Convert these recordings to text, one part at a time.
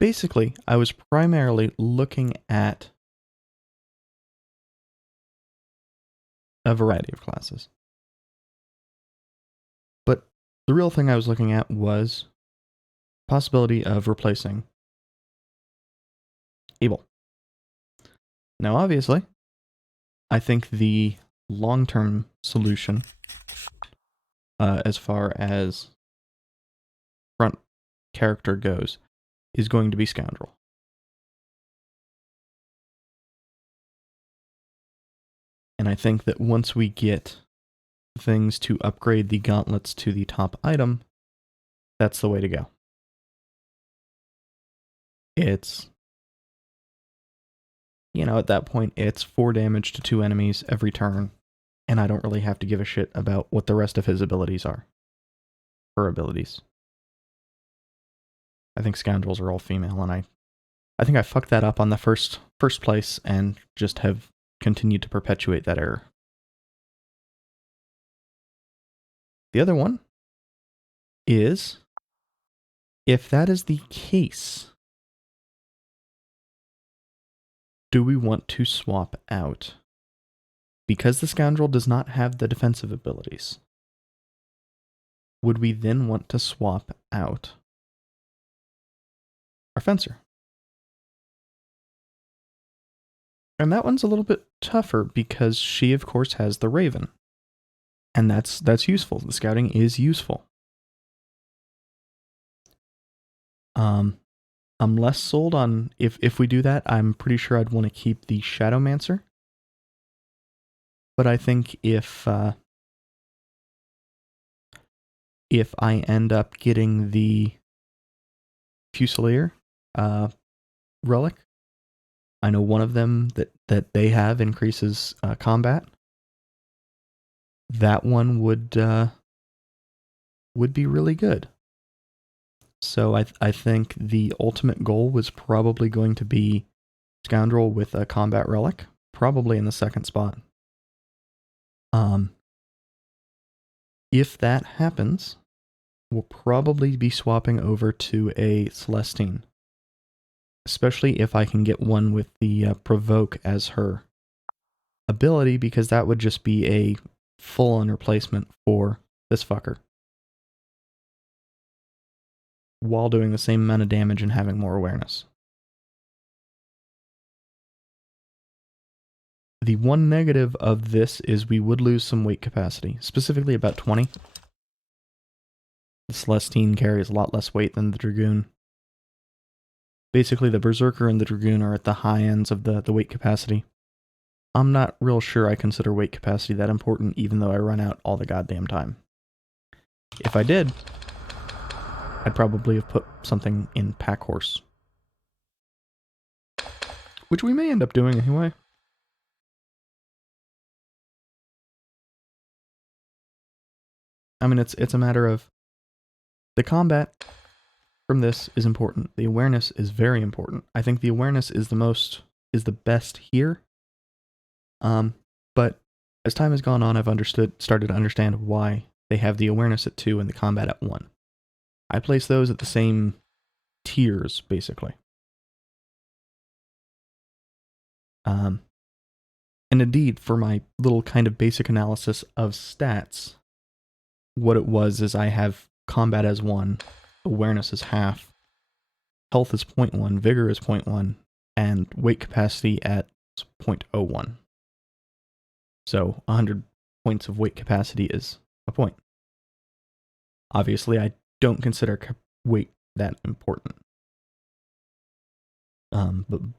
Basically, I was primarily looking at a variety of classes. But the real thing I was looking at was possibility of replacing Abel. Now, obviously, I think the long-term solution, as far as front character goes, is going to be Scoundrel. And I think that once we get things to upgrade the gauntlets to the top item, that's the way to go. It's, at that point, it's 4 damage to 2 enemies every turn, and I don't really have to give a shit about what the rest of his abilities are. Her abilities. I think Scoundrels are all female, and I think I fucked that up on the first place and just have continued to perpetuate that error. The other one is, if that is the case, do we want to swap out? Because the Scoundrel does not have the defensive abilities, would we then want to swap out our Fencer? And that one's a little bit tougher because she, of course, has the Raven. And that's useful. The scouting is useful. I'm less sold on if we do that. I'm pretty sure I'd want to keep the Shadowmancer. But I think if I end up getting the Fusilier relic, I know one of them that they have increases combat. That one would be really good. So I think the ultimate goal was probably going to be Scoundrel with a combat relic, probably in the second spot. If that happens, we'll probably be swapping over to a Celestine. Especially if I can get one with the Provoke as her ability, because that would just be a full-on replacement for this fucker, while doing the same amount of damage and having more awareness. The one negative of this is we would lose some weight capacity, specifically about 20. The Celestine carries a lot less weight than the Dragoon. Basically, the Berserker and the Dragoon are at the high ends of the weight capacity. I'm not real sure I consider weight capacity that important, even though I run out all the goddamn time. If I did, I'd probably have put something in Pack Horse. Which we may end up doing anyway. I mean, it's a matter of the combat from this is important. The awareness is very important. I think the awareness is the best here. But as time has gone on, I've started to understand why they have the awareness at 2 and the combat at 1. I place those at the same tiers, basically. And indeed, for my little kind of basic analysis of stats, what it was is I have combat as 1, awareness is half, health is 0.1, vigor is 0.1, and weight capacity at 0.01. So 100 points of weight capacity is a point. Obviously, I don't consider weight that important.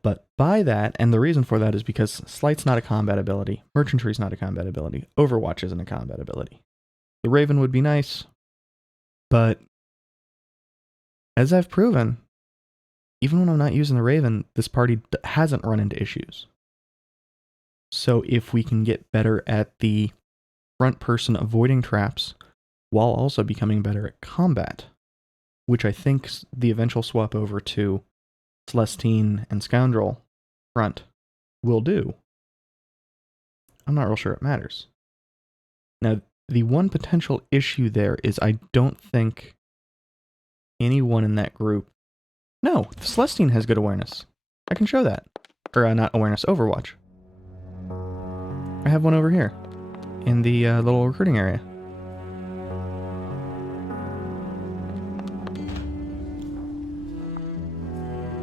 But by that, and the reason for that is because Slight's not a combat ability, Merchantry's not a combat ability, Overwatch isn't a combat ability. The Raven would be nice, but as I've proven, even when I'm not using the Raven, this party hasn't run into issues. So if we can get better at the front person avoiding traps, while also becoming better at combat, which I think the eventual swap over to Celestine and Scoundrel front will do, I'm not real sure it matters. Now, the one potential issue there is I don't think anyone in that group No, the Celestine has good awareness. I can show that. Or, not awareness, Overwatch. I have one over here. In the little recruiting area.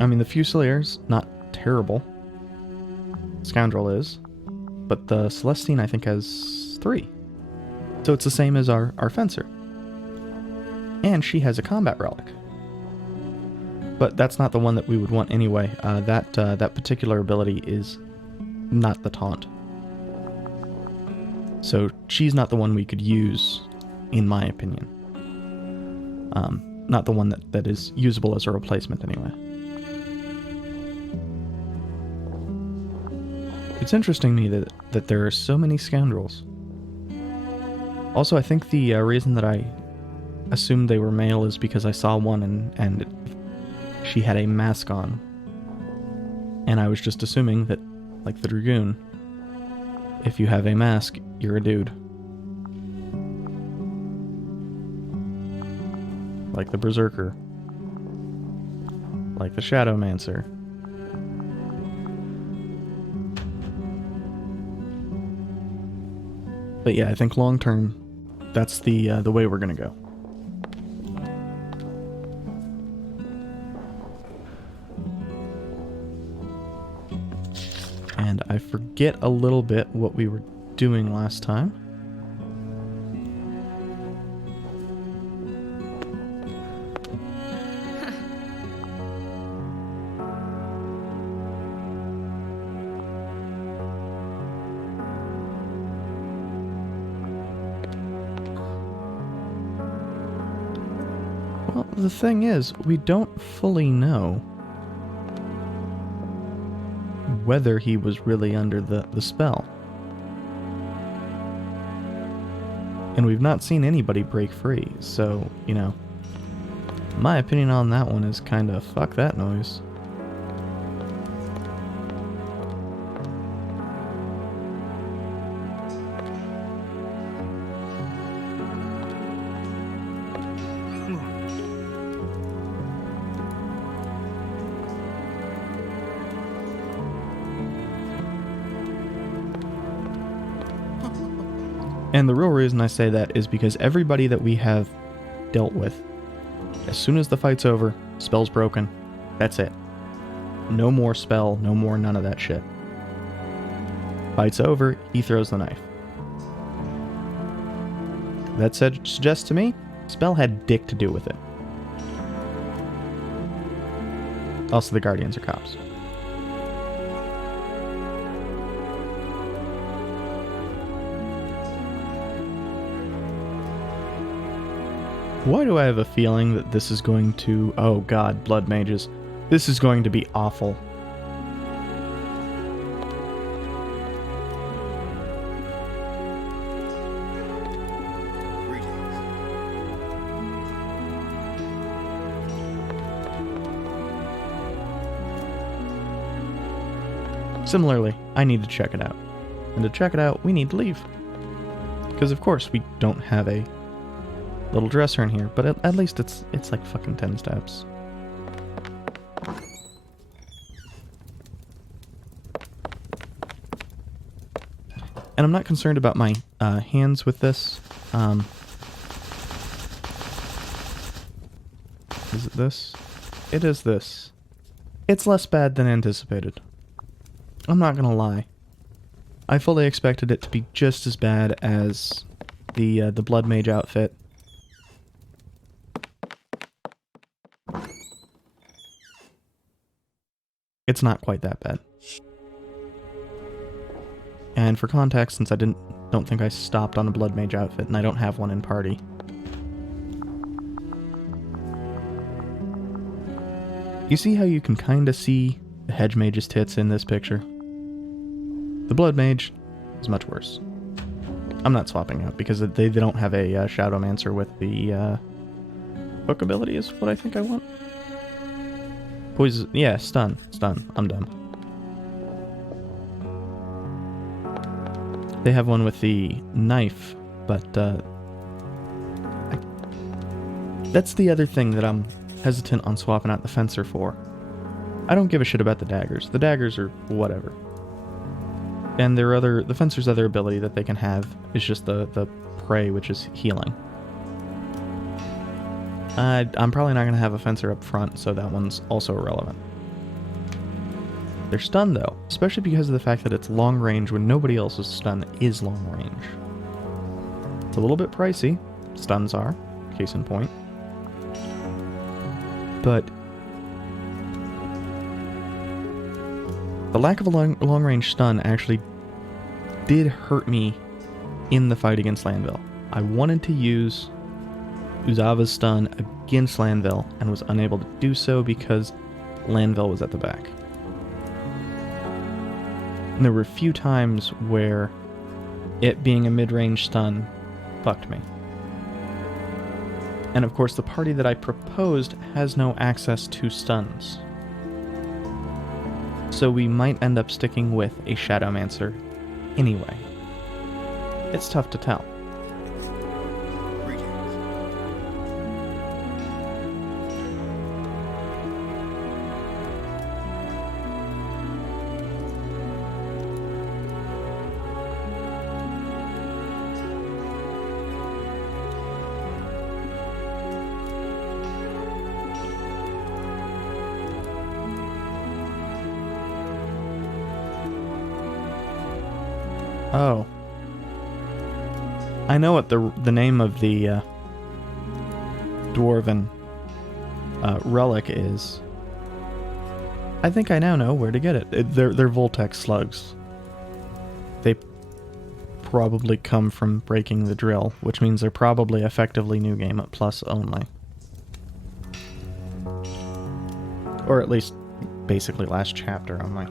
I mean, the Fusilier's not terrible. Scoundrel is. But the Celestine, I think, has 3. So it's the same as our Fencer. And she has a combat relic. But that's not the one that we would want anyway. That particular ability is not the taunt. So she's not the one we could use, in my opinion. Not the one that is usable as a replacement anyway. It's interesting to me that there are so many scoundrels. Also, I think the reason that I assumed they were male is because I saw one and she had a mask on. And I was just assuming that, like the Dragoon, if you have a mask, you're a dude. Like the Berserker. Like the Shadowmancer. But yeah, I think long term, that's the way we're gonna go. And I forget a little bit what we were doing last time. Well, the thing is, we don't fully know whether he was really under the spell. And we've not seen anybody break free, so, you know, my opinion on that one is kinda fuck that noise. And the real reason I say that is because everybody that we have dealt with, as soon as the fight's over, spell's broken, that's it. No more spell, no more none of that shit. Fight's over, he throws the knife. That suggests to me, spell had dick to do with it. Also, the Guardians are cops. Why do I have a feeling that this is going to... Oh god, blood mages. This is going to be awful. Similarly, I need to check it out. And to check it out, we need to leave. Because of course we don't have a little dresser in here, but at least it's like fucking 10 steps. And I'm not concerned about my hands with this. Is it this? It is this. It's less bad than anticipated. I'm not gonna lie. I fully expected it to be just as bad as the Blood Mage outfit. It's not quite that bad. And for context, since I don't think I stopped on a Blood Mage outfit, and I don't have one in party. You see how you can kinda see the Hedge Mage's tits in this picture? The Blood Mage is much worse. I'm not swapping out, because they don't have a Shadowmancer with the hook ability is what I think I want. Poison, yeah, stun, I'm done. They have one with the knife, but that's the other thing that I'm hesitant on swapping out the fencer for. I don't give a shit about the daggers. The daggers are whatever. And the fencer's other ability that they can have is just the prey, which is healing. I'm probably not going to have a fencer up front, so that one's also irrelevant. They're stun though, especially because of the fact that it's long range when nobody else's stun is long range. It's a little bit pricey, stuns are, case in point. But the lack of a long range stun actually did hurt me in the fight against Lanville. I wanted to use Uzava's stun against Lanville and was unable to do so because Lanville was at the back. And there were a few times where it being a mid-range stun fucked me. And of course the party that I proposed has no access to stuns. So we might end up sticking with a Shadowmancer anyway. It's tough to tell. Oh. I know what the name of the dwarven relic is. I think I now know where to get it. They're Voltex slugs. They probably come from breaking the drill, which means they're probably effectively new game at plus only. Or at least basically last chapter only.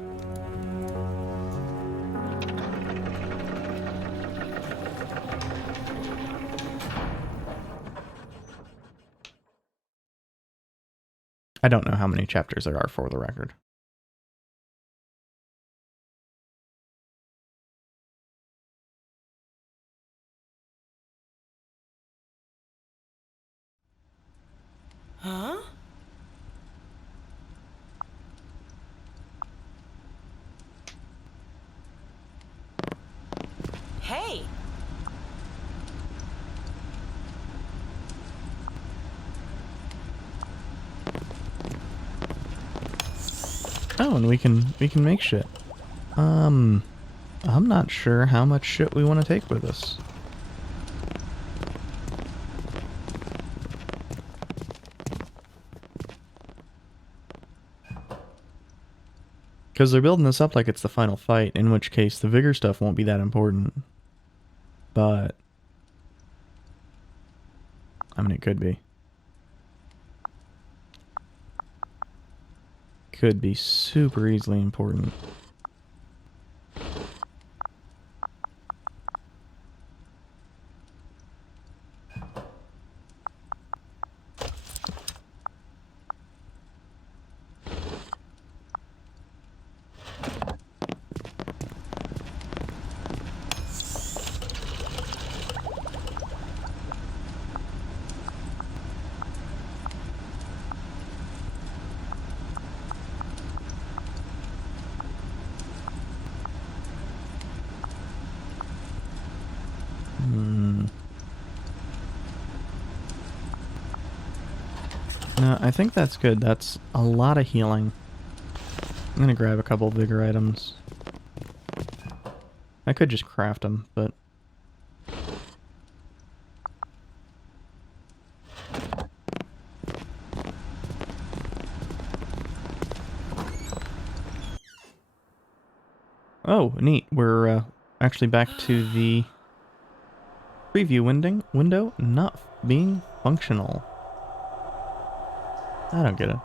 I don't know how many chapters there are, for the record. Huh? Hey! Oh, and we can make shit. I'm not sure how much shit we want to take with us. Because they're building this up like it's the final fight, in which case the vigor stuff won't be that important. But I mean, it could be. Could be super easily important. No, I think that's good. That's a lot of healing. I'm gonna grab a couple vigor items. I could just craft them, but... Oh, neat. We're actually back to the preview window not being functional. I don't get it.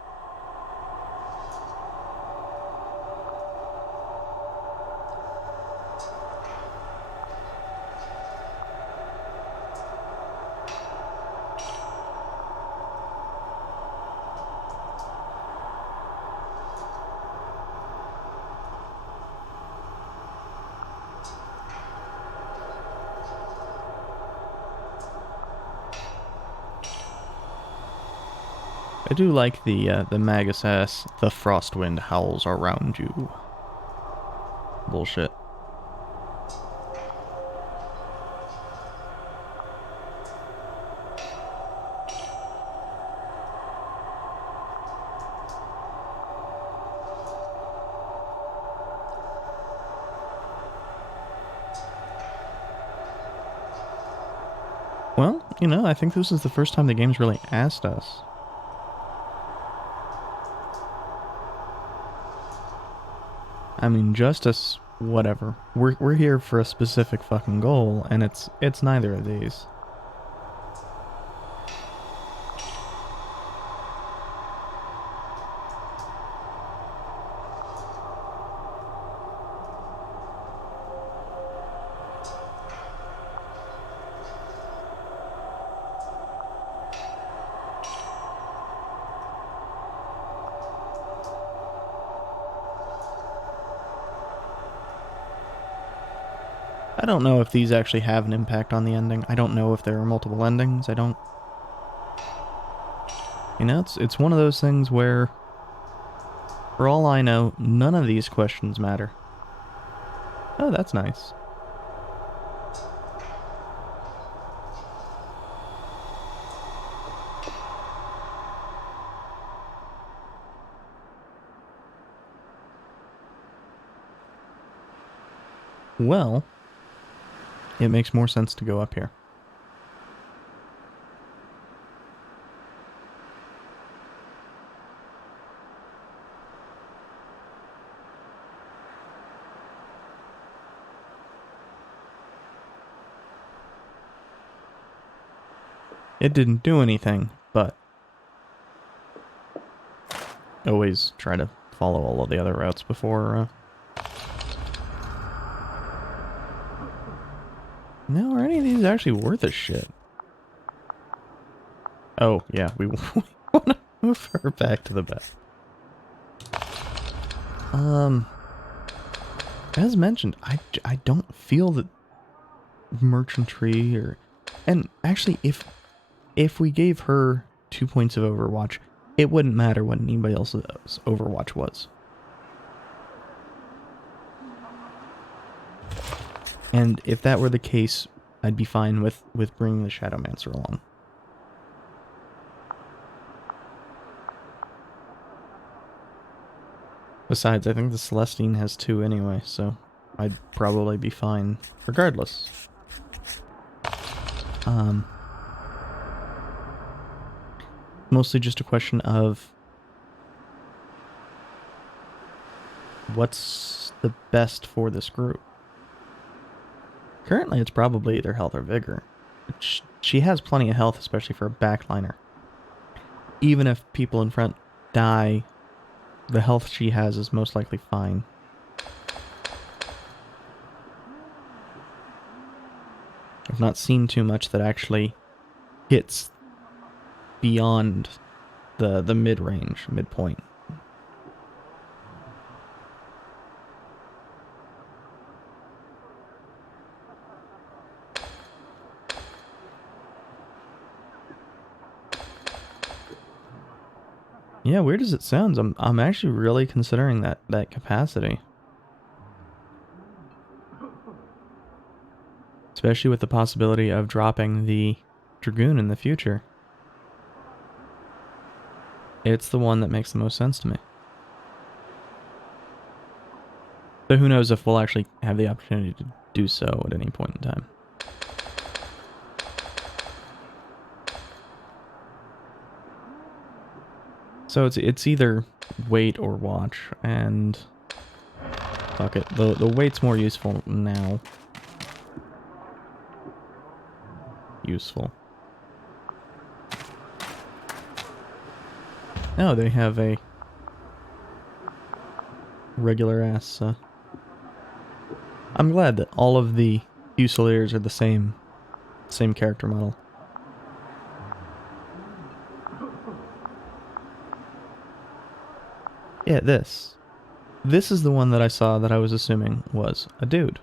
I do like the Magus ass, the Frostwind howls around you. Bullshit. Well, you know, I think this is the first time the game's really asked us. I mean, justice, whatever. We're here for a specific fucking goal, and it's neither of these. I don't know if these actually have an impact on the ending. I don't know if there are multiple endings. I don't... You know, it's one of those things where, for all I know, none of these questions matter. Oh, that's nice. Well, it makes more sense to go up here. It didn't do anything, but always try to follow all of the other routes before... No, are any of these actually worth a shit? Oh, yeah, we want to move her back to the back. As mentioned, I don't feel that merchantry or... And actually, if we gave her 2 points of Overwatch, it wouldn't matter what anybody else's Overwatch was. And if that were the case, I'd be fine with bringing the Shadowmancer along. Besides, I think the Celestine has 2 anyway, so I'd probably be fine regardless. Mostly just a question of what's the best for this group. Currently, it's probably either health or vigor. She has plenty of health, especially for a backliner. Even if people in front die, the health she has is most likely fine. I've not seen too much that actually hits beyond the mid-range, midpoint. Yeah, weird as it sounds, I'm actually really considering that capacity. Especially with the possibility of dropping the Dragoon in the future. It's the one that makes the most sense to me. But who knows if we'll actually have the opportunity to do so at any point in time. So it's either wait or watch, and fuck it. The wait's more useful now. Useful. Oh, they have a regular ass. I'm glad that all of the Fusiliers are the same character model. Yeah, this is the one that I saw that I was assuming was a dude.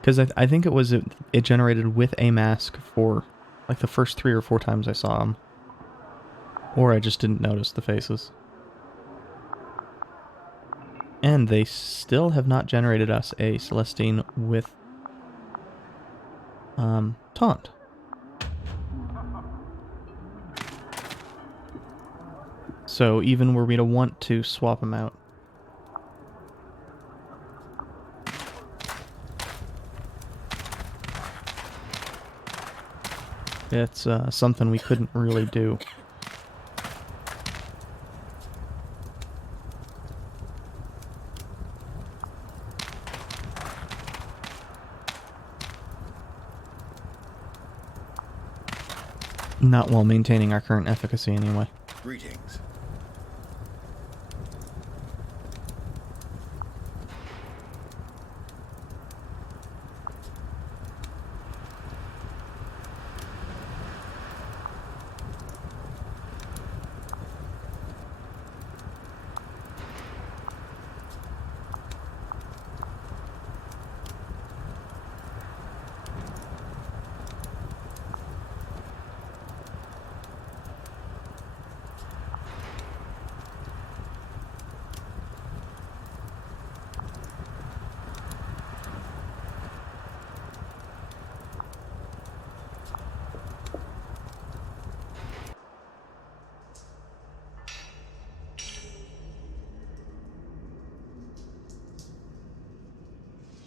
Because I think it generated with a mask for like the first 3 or 4 times I saw him. Or I just didn't notice the faces. And they still have not generated us a Celestine with taunt. So even were we to want to swap them out, it's something we couldn't really do. Not while maintaining our current efficacy, anyway. Greetings.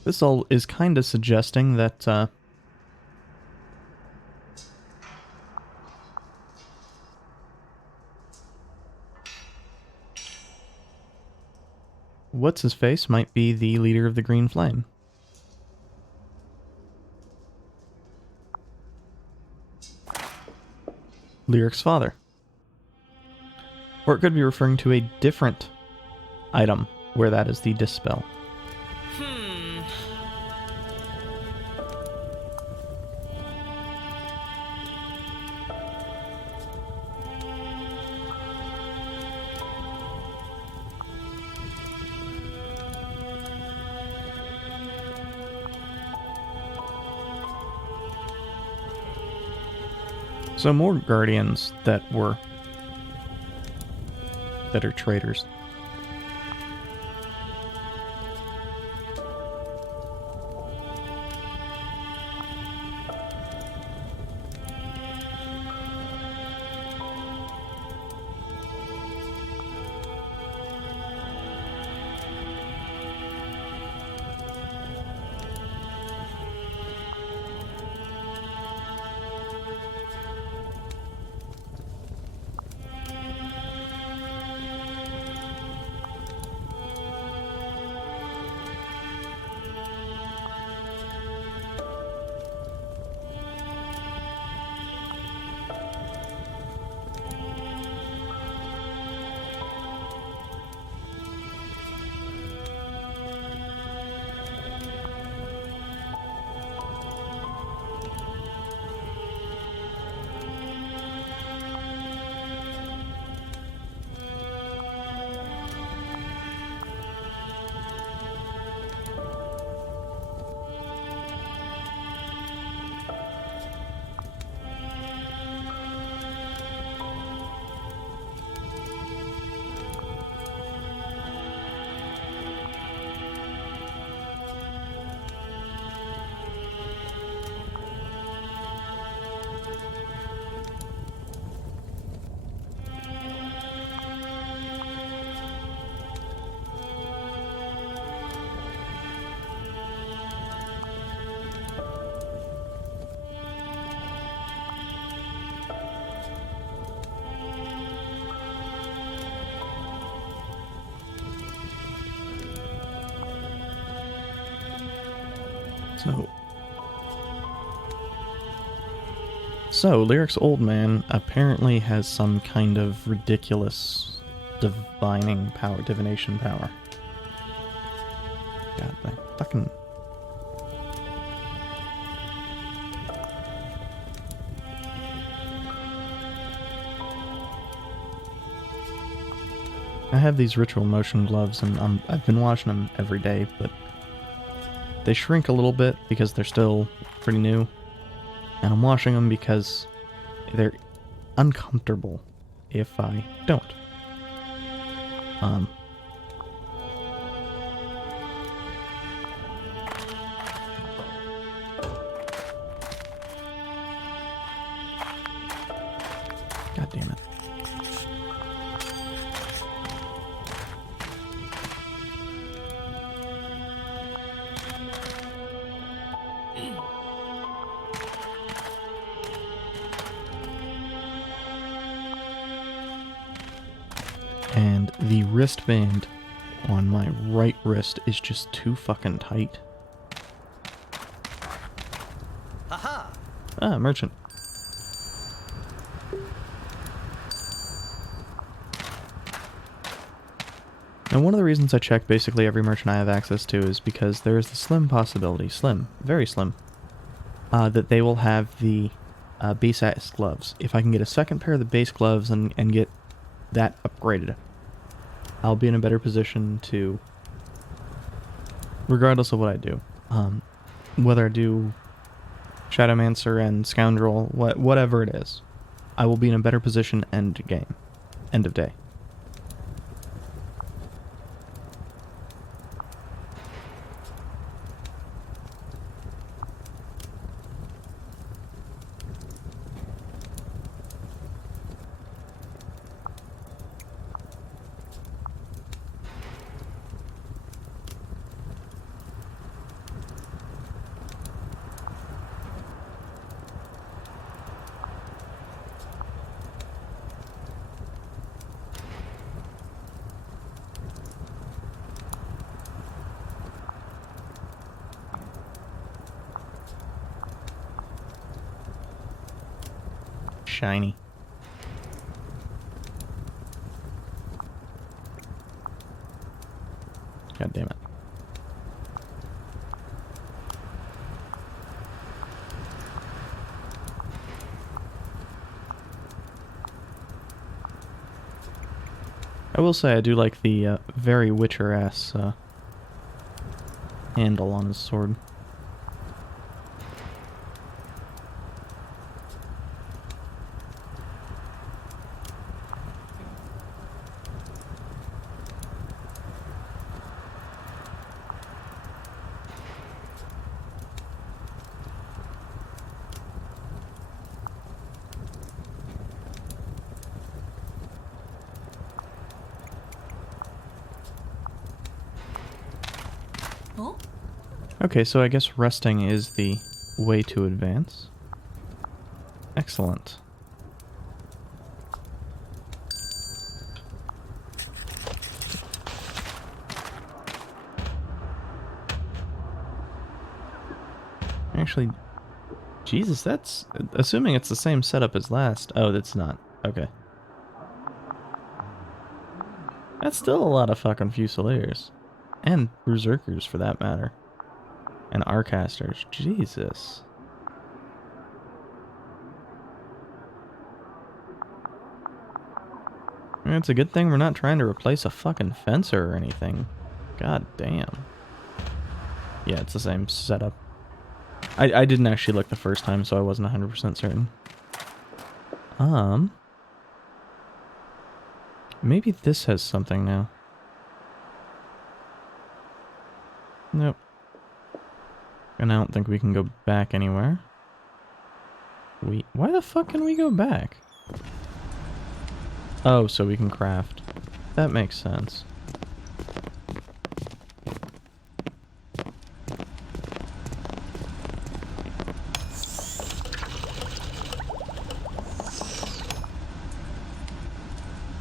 This all is kind of suggesting that what's-his-face might be the leader of the Green Flame. Lyric's father. Or it could be referring to a different item, where that is the Dispel. So more Guardians that are traitors. So, Lyric's old man apparently has some kind of ridiculous divination power. God, I fucking... I have these ritual motion gloves, and I've been washing them every day, but they shrink a little bit because they're still pretty new. And I'm washing them because they're uncomfortable if I don't. God damn it. And the wristband on my right wrist is just too fucking tight. Haha! Ah, merchant. And one of the reasons I check basically every merchant I have access to is because there is the slim possibility, very slim, that they will have the base ass gloves. If I can get a second pair of the base gloves and get that upgraded, I'll be in a better position to, regardless of what I do, whether I do Shadowmancer and Scoundrel, whatever it is, I will be in a better position end of day. Shiny. God damn it. I will say I do like the very Witcher-ass handle on his sword. Okay, so I guess resting is the way to advance. Excellent. Actually, Jesus, that's... assuming it's the same setup as last. Oh, that's not. Okay. That's still a lot of fucking Fusiliers. And Berserkers, for that matter. And Arcasters. Jesus. I mean, it's a good thing we're not trying to replace a fucking fencer or anything. God damn. Yeah, it's the same setup. I didn't actually look the first time, so I wasn't 100% certain. Maybe this has something now. Nope. And I don't think we can go back anywhere. Why the fuck can we go back? Oh, so we can craft. That makes sense.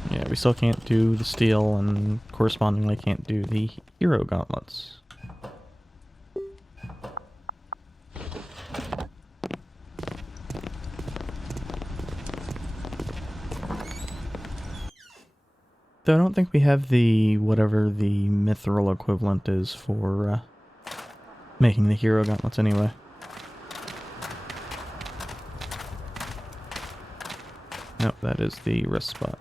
Yeah, we still can't do the steel and correspondingly can't do the hero gauntlets. Though I don't think we have the, whatever the mithril equivalent is for making the hero gauntlets anyway. Nope, that is the wrist spot.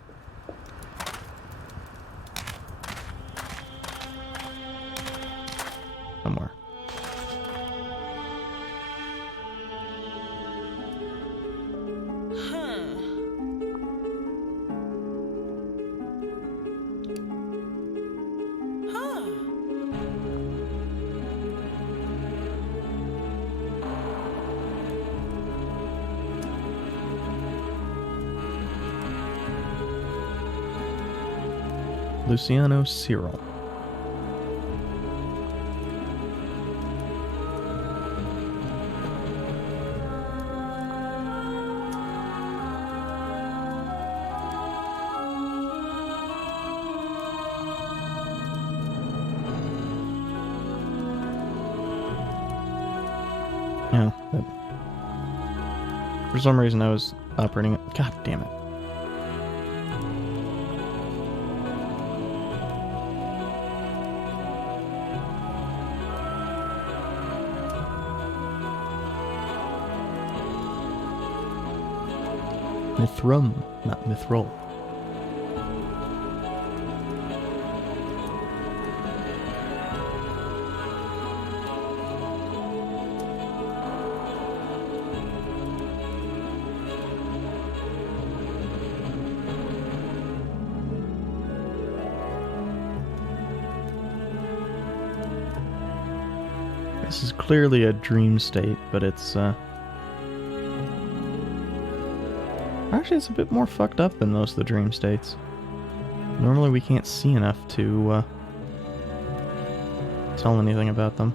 Somewhere. Luciano Cyril. Yeah, but for some reason I was operating it. God damn it. Mithrum, not mithril. This is clearly a dream state, but it's, actually, it's a bit more fucked up than most of the dream states. Normally we can't see enough to, tell anything about them.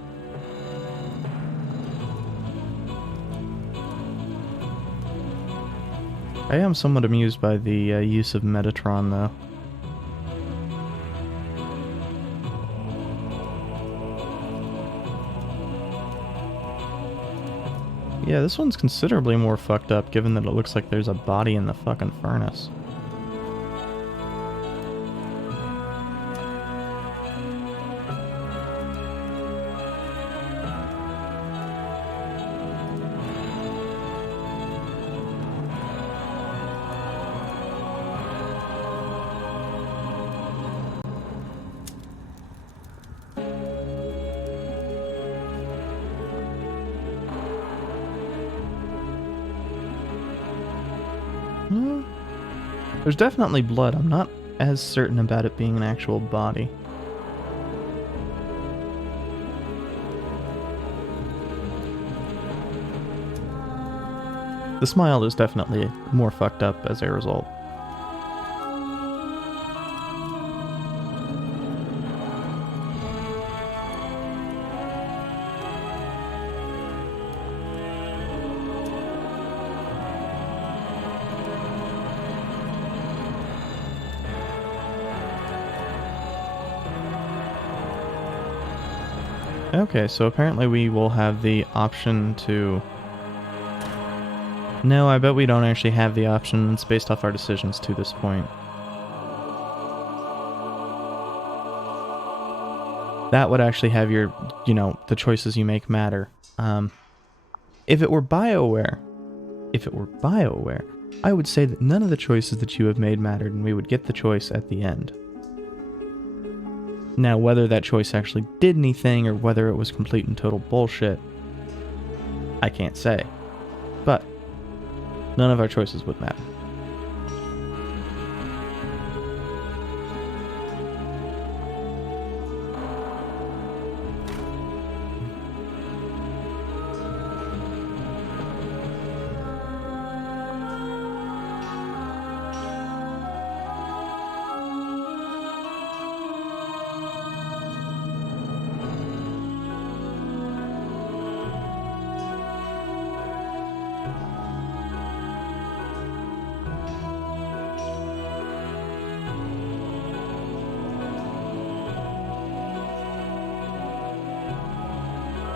I am somewhat amused by the use of Metatron, though. Yeah, this one's considerably more fucked up, given that it looks like there's a body in the fucking furnace. There's definitely blood. I'm not as certain about it being an actual body. The smile is definitely more fucked up as a result. Okay, so apparently we will have the option to... No, I bet we don't actually have the option. It's based off our decisions to this point. That would actually have your, you know, the choices you make matter. If it were BioWare, I would say that none of the choices that you have made mattered, and we would get the choice at the end. Now, whether that choice actually did anything, or whether it was complete and total bullshit, I can't say. But none of our choices would matter.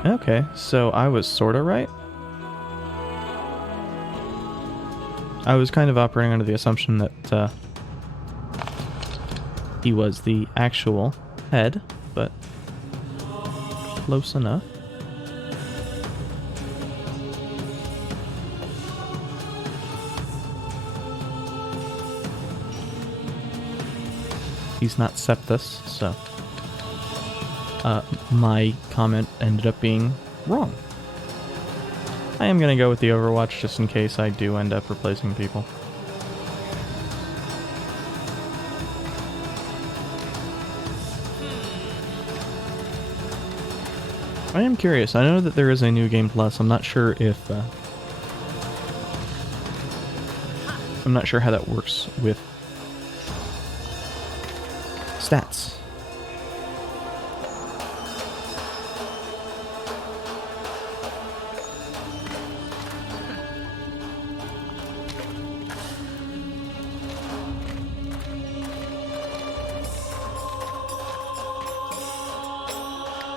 Okay, so I was sorta right. I was kind of operating under the assumption that he was the actual head, but close enough. He's not Septus, so my comment ended up being wrong. I am going to go with the Overwatch just in case I do end up replacing people. I am curious. I know that there is a new game plus. I'm not sure if... I'm not sure how that works with Stats.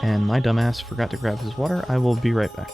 And my dumbass forgot to grab his water. I will be right back.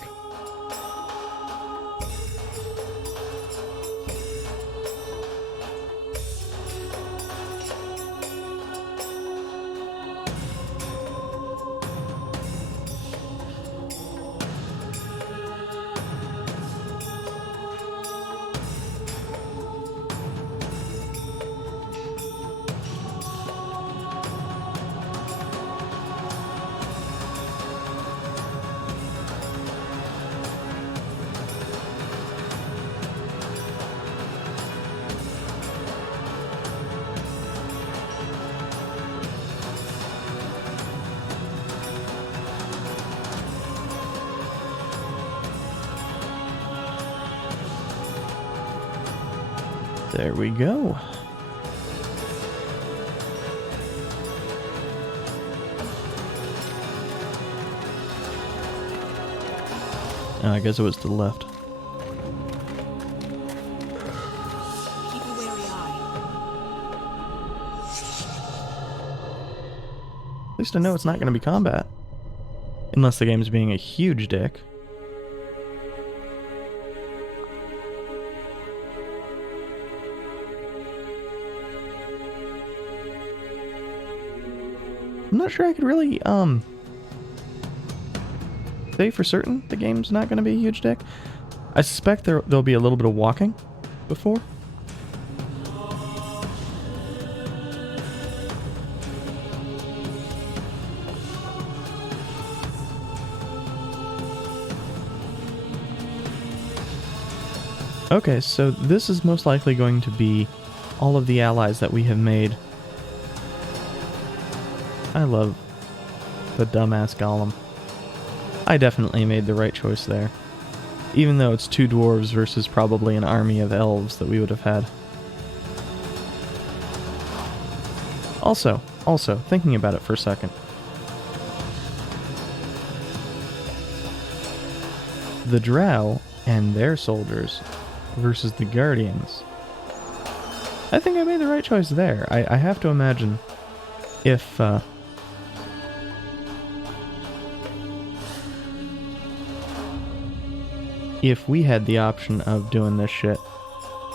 There we go. Oh, I guess it was to the left. Keep a wary eye. At least I know it's not going to be combat. Unless the game's being a huge dick. I'm not sure I could really, say for certain the game's not going to be a huge dick. I suspect there'll be a little bit of walking before. Okay, so this is most likely going to be all of the allies that we have made. I love the dumbass golem. I definitely made the right choice there. Even though it's 2 dwarves versus probably an army of elves that we would have had. Also, thinking about it for a second. The drow and their soldiers versus the guardians. I think I made the right choice there. I have to imagine if, if we had the option of doing this shit,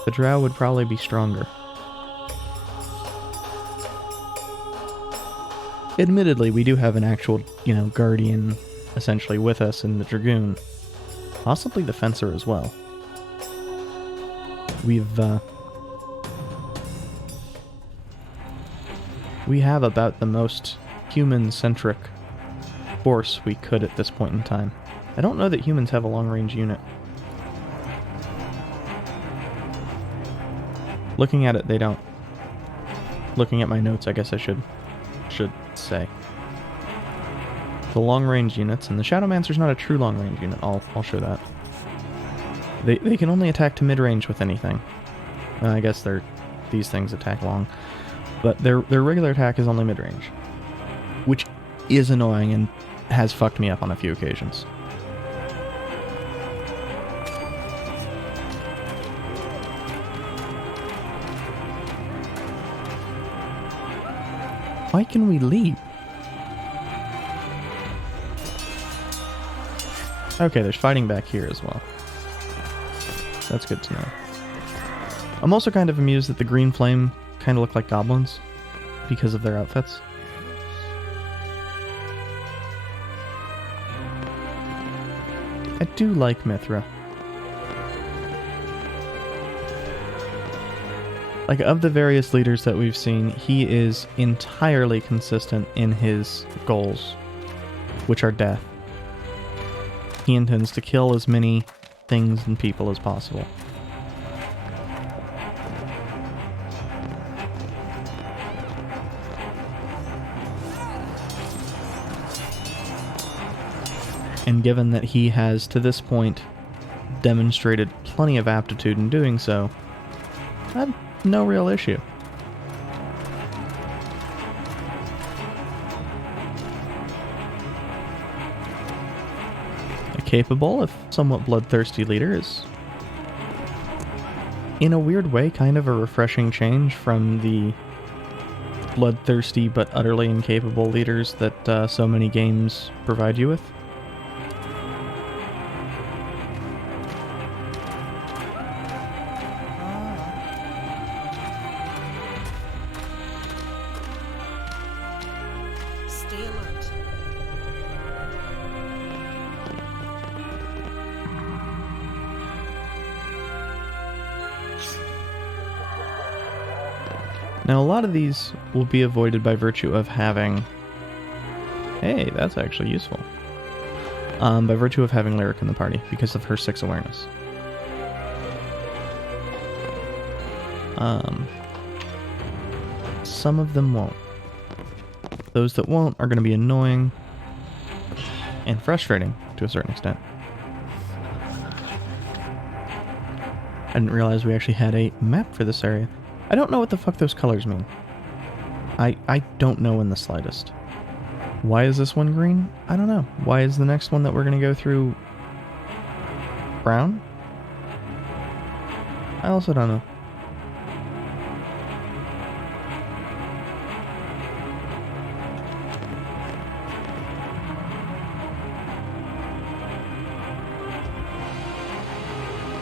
the drow would probably be stronger. Admittedly, we do have an actual, guardian essentially with us in the dragoon. Possibly the fencer as well. We have about the most human-centric force we could at this point in time. I don't know that humans have a long-range unit. Looking at it, they don't. Looking at my notes, I guess I should say. The long-range units, and the Shadowmancer's not a true long-range unit, I'll show that. They can only attack to mid-range with anything. I guess these things attack long. But their regular attack is only mid-range. Which is annoying and has fucked me up on a few occasions. Why can we leave? Okay, there's fighting back here as well. That's good to know. I'm also kind of amused that the green flame kind of look like goblins because of their outfits. I do like Mithra. Like, of the various leaders that we've seen, he is entirely consistent in his goals, which are death. He intends to kill as many things and people as possible. And given that he has, to this point, demonstrated plenty of aptitude in doing so, I have no real issue. capable, if somewhat bloodthirsty leader is, in a weird way, kind of a refreshing change from the bloodthirsty but utterly incapable leaders that so many games provide you with. Stay alert. Now, a lot of these will be avoided by virtue of having... Hey, that's actually useful. By virtue of having Lyric in the party, because of her 6 awareness. Some of them won't. Those that won't are going to be annoying and frustrating to a certain extent. I didn't realize we actually had a map for this area. I don't know what the fuck those colors mean. I don't know in the slightest. Why is this one green? I don't know. Why is the next one that we're going to go through brown? I also don't know.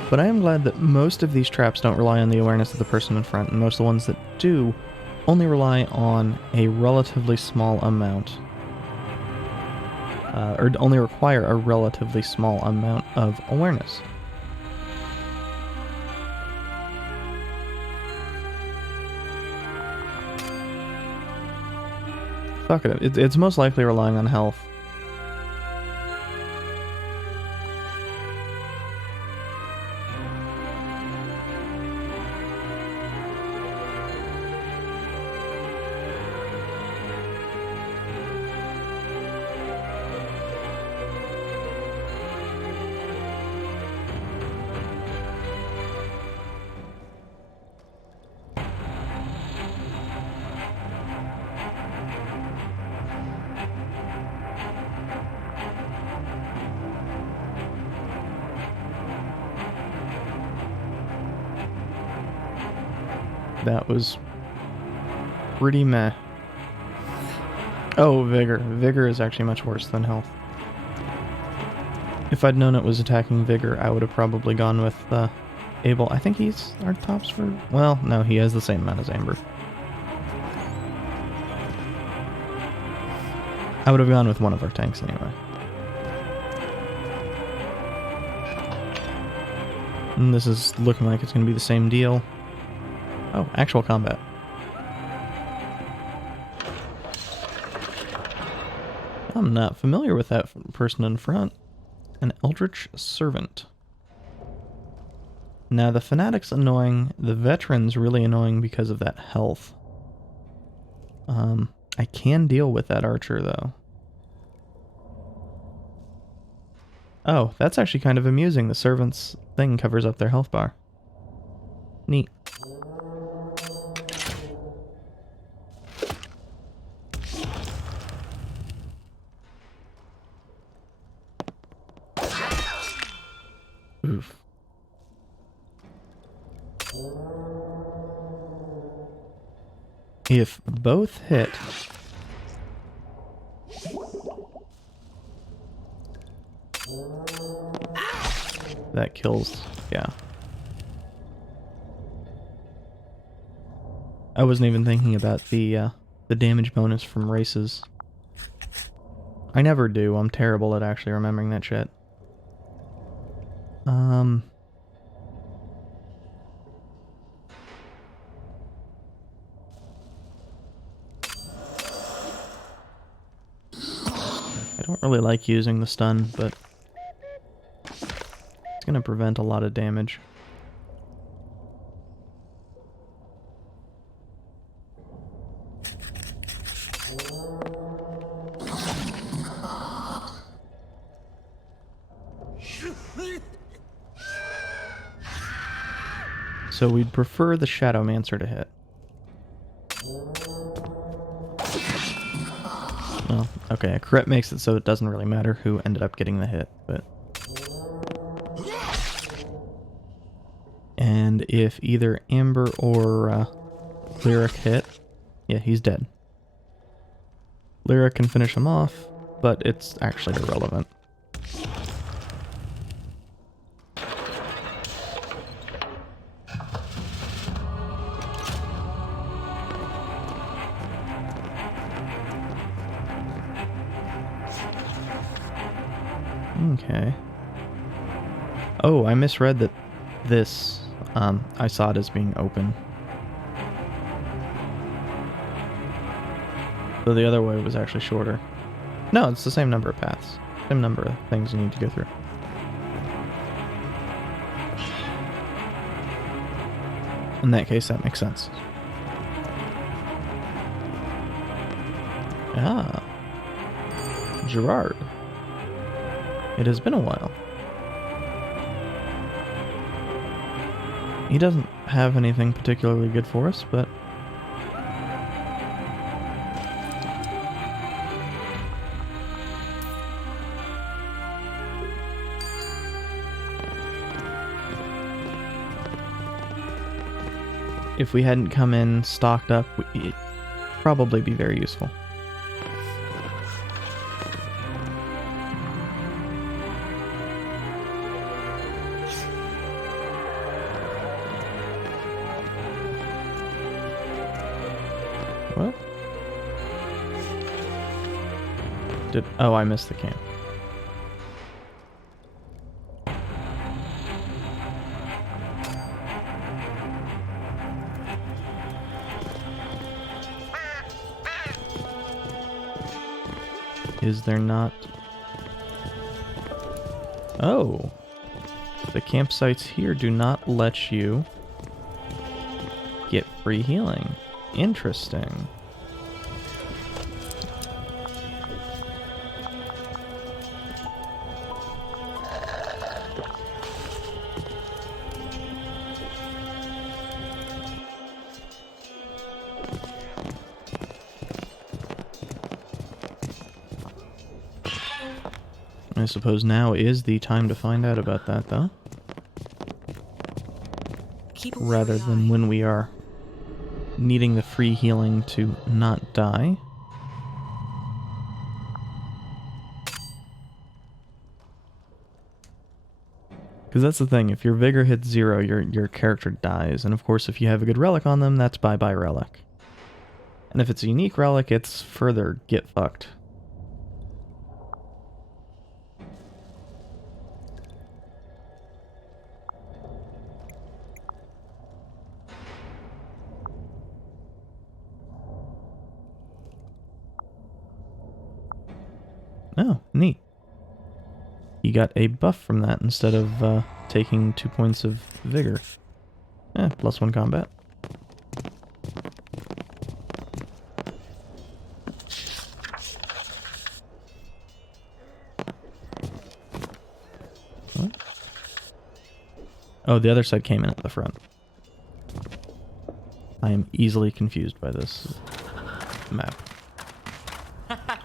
But I am glad that most of these traps don't rely on the awareness of the person in front, and most of the ones that do only rely on a relatively small amount, or only require a relatively small amount of awareness. Fuck it, it's most likely relying on health. That was pretty meh. Oh, Vigor. Vigor is actually much worse than health. If I'd known it was attacking Vigor, I would have probably gone with Abel. I think he's our tops for... Well, no, he has the same amount as Amber. I would have gone with one of our tanks anyway. And this is looking like it's going to be the same deal. Oh, actual combat. I'm not familiar with that person in front. An Eldritch Servant. Now, the Fanatic's annoying. The Veteran's really annoying because of that health. I can deal with that Archer, though. Oh, that's actually kind of amusing. The Servant's thing covers up their health bar. Neat. Oof. If both hit... That kills, yeah. I wasn't even thinking about the damage bonus from races. I never do. I'm terrible at actually remembering that shit. I don't really like using the stun, but it's gonna prevent a lot of damage. So we'd prefer the Shadowmancer to hit. Well, okay, a crit makes it so it doesn't really matter who ended up getting the hit, but... And if either Amber or Lyric hit, yeah, he's dead. Lyric can finish him off, but it's actually irrelevant. Okay. Oh, I misread that this, I saw it as being open. So the other way was actually shorter. No, it's the same number of paths. Same number of things you need to go through. In that case, that makes sense. Ah. Gerard. It has been a while. He doesn't have anything particularly good for us, but... if we hadn't come in stocked up, it'd probably be very useful. What? Oh, I missed the camp. Is there not? Oh. The campsites here do not let you get free healing. Interesting. I suppose now is the time to find out about that, though. Rather than when we are needing the free healing to not die. Because that's the thing, if your vigor hits 0, your character dies. And of course, if you have a good relic on them, that's bye-bye relic. And if it's a unique relic, it's further get fucked. Oh, neat. You got a buff from that instead of taking 2 points of vigor. Eh, +1 combat. What? Oh, the other side came in at the front. I am easily confused by this map.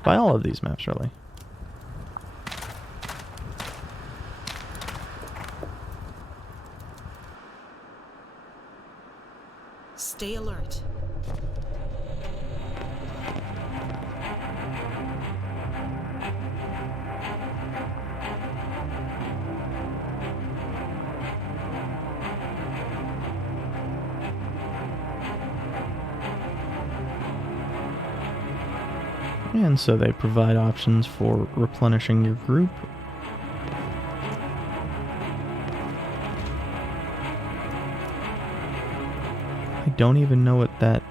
By all of these maps, really. Stay alert. And so they provide options for replenishing your group. I don't even know what that...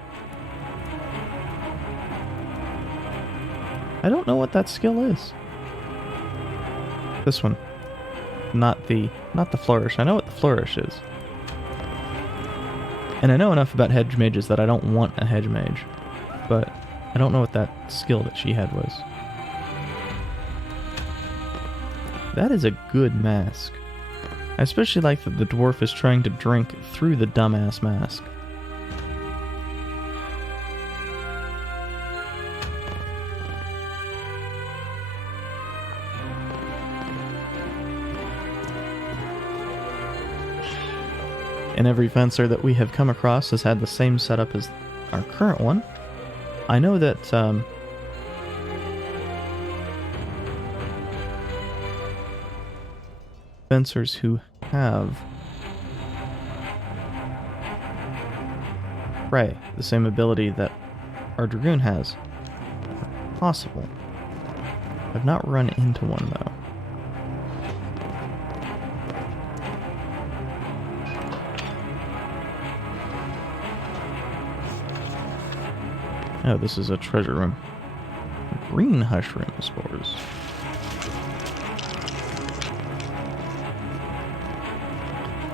I don't know what that skill is. This one. Not the flourish. I know what the flourish is. And I know enough about hedge mages that I don't want a hedge mage. But I don't know what that skill that she had was. That is a good mask. I especially like that the dwarf is trying to drink through the dumbass mask. And every fencer that we have come across has had the same setup as our current one. I know that fencers who have Prey, the same ability that our Dragoon has. Possible. I've not run into one though. Oh, this is a treasure room. Green Hushroom spores.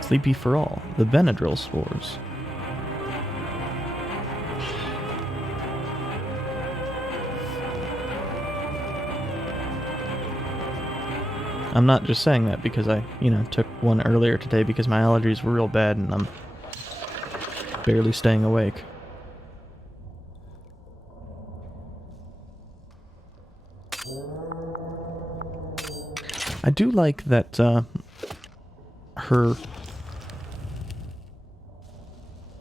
Sleepy for all. The Benadryl spores. I'm not just saying that because I, took one earlier today because my allergies were real bad and I'm barely staying awake. I do like that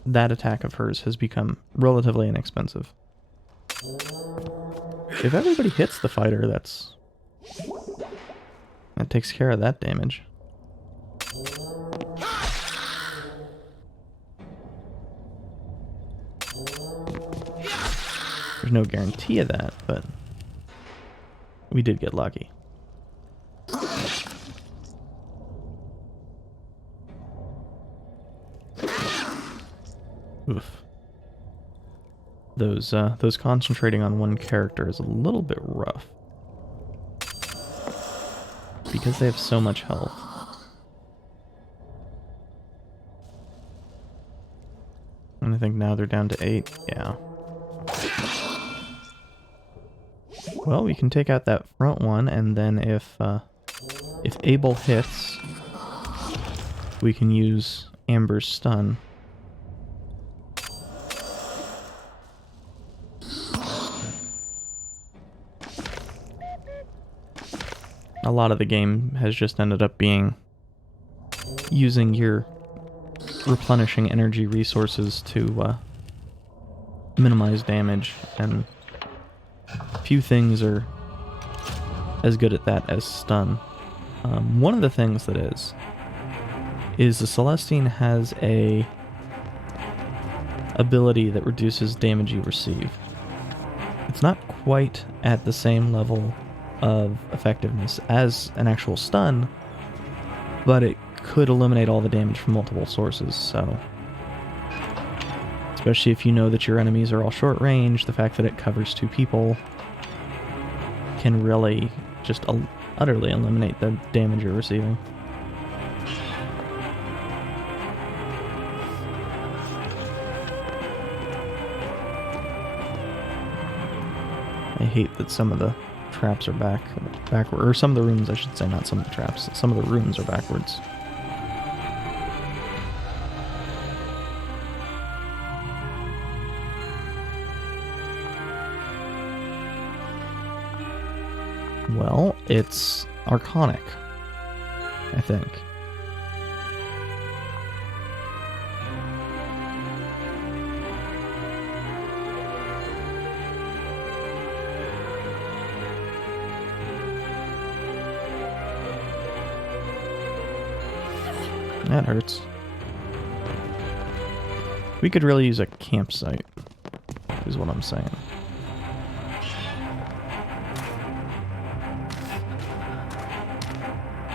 that attack of hers has become relatively inexpensive. If everybody hits the fighter, that takes care of that damage. There's no guarantee of that, but we did get lucky. Oof. Those concentrating on one character is a little bit rough. Because they have so much health. And I think now they're down to 8. Yeah. Well, we can take out that front one, and then if Abel hits, we can use Amber's stun. A lot of the game has just ended up being using your replenishing energy resources to minimize damage, and few things are as good at that as stun. One of the things that is the Celestine has a ability that reduces damage you receive. It's not quite at the same level of effectiveness as an actual stun, but it could eliminate all the damage from multiple sources, so especially if you know that your enemies are all short range, the fact that it covers 2 people can really just utterly eliminate the damage you're receiving. I hate that some of the traps are backward, or some of the rooms, I should say, not some of the traps. Some of the rooms are backwards. Well, it's Arconic, I think. That hurts. We could really use a campsite, is what I'm saying.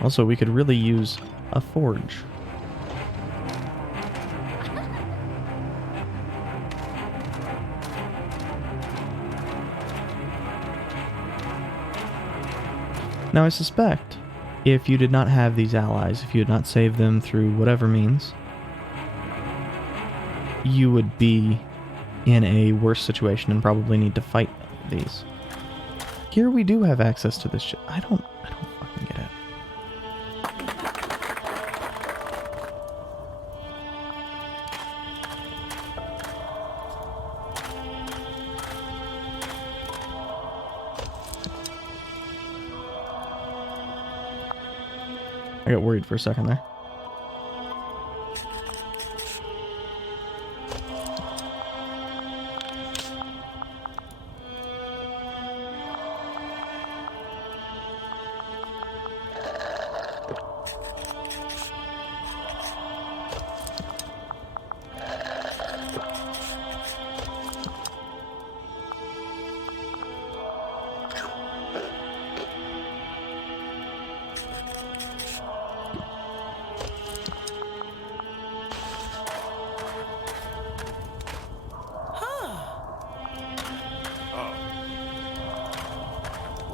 Also, we could really use a forge. Now, I suspect if you did not have these allies, if you had not saved them through whatever means, you would be in a worse situation and probably need to fight these. Here we do have access to this shit. I don't fucking get it. I got worried for a second there.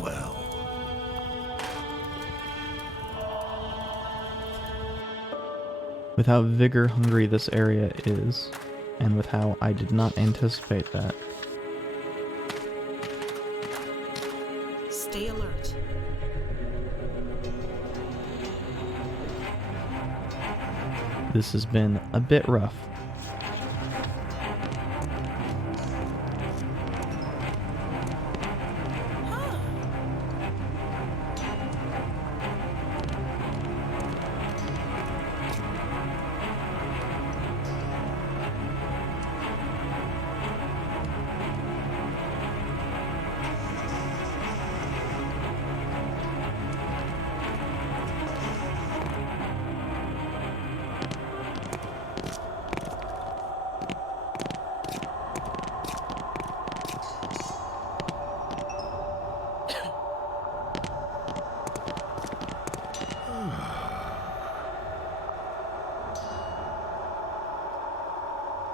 Well. With how vigor-hungry this area is, and with how I did not anticipate that, Stay alert. this has been a bit rough.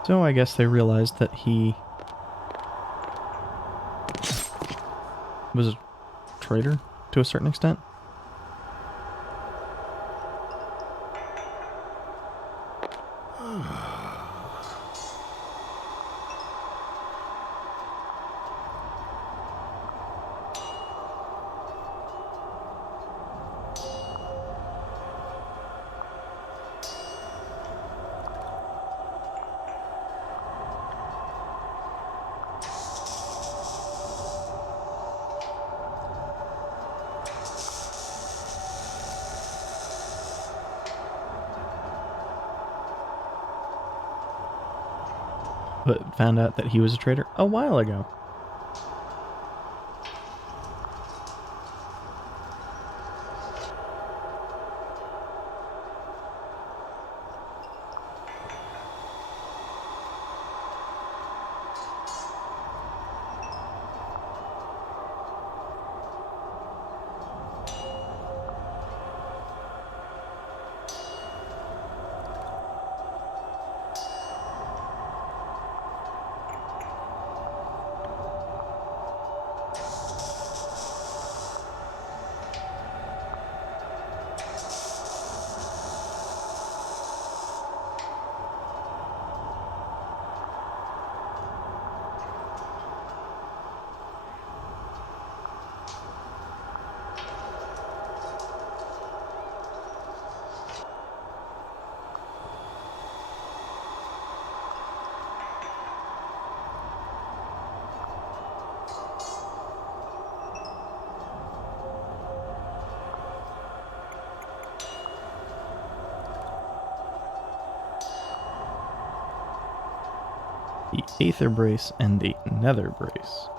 So I guess they realized that he was a traitor to a certain extent. But found out that he was a traitor a while ago. The Aether Brace and the Nether Brace.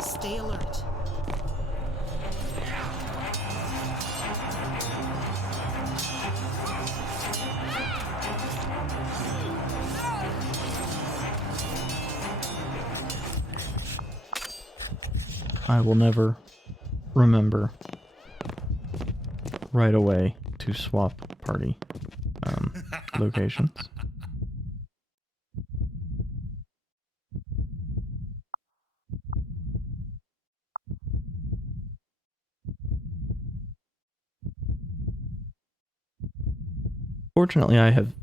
Stay alert. I will never remember right away to swap party locations. Fortunately, I have,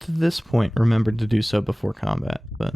to this point, remembered to do so before combat, but...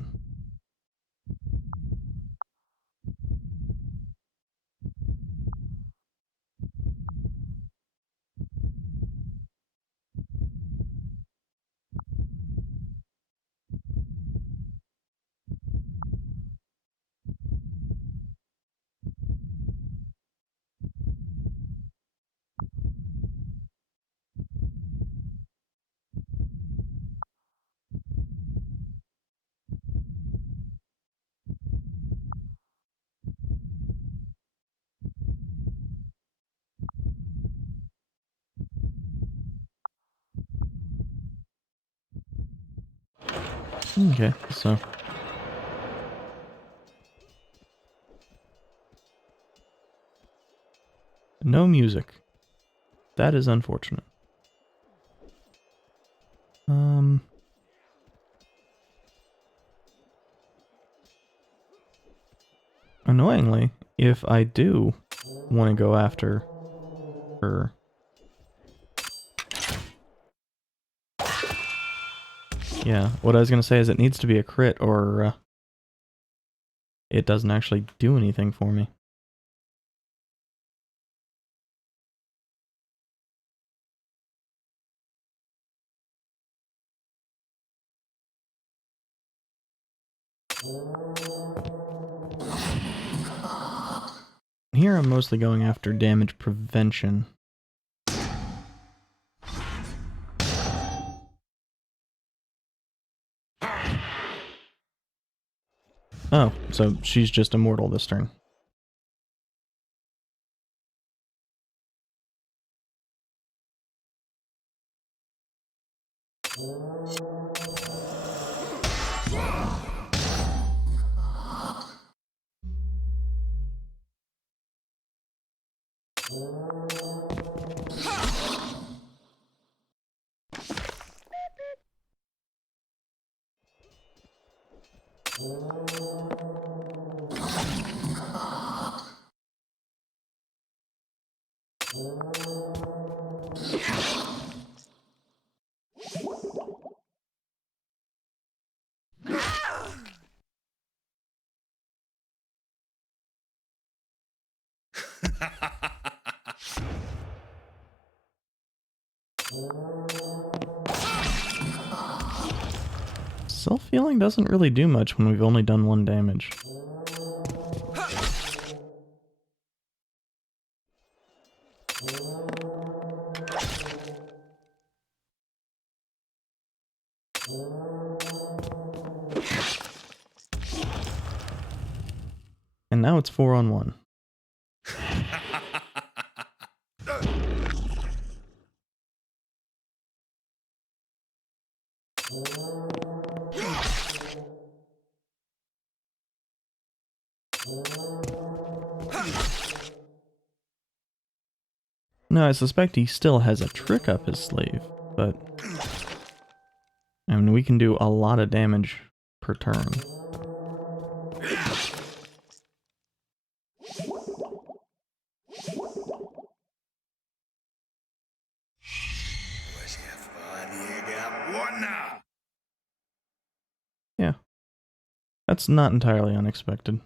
Okay, so... no music. That is unfortunate. Annoyingly, if I do want to go after her... yeah, what I was going to say is it needs to be a crit or it doesn't actually do anything for me. Here I'm mostly going after damage prevention. Oh, so she's just immortal this turn. Self-healing doesn't really do much when we've only done 1 damage. And now it's 4 on 1. No, I suspect he still has a trick up his sleeve, but... I mean, we can do a lot of damage per turn. Yeah. That's not entirely unexpected.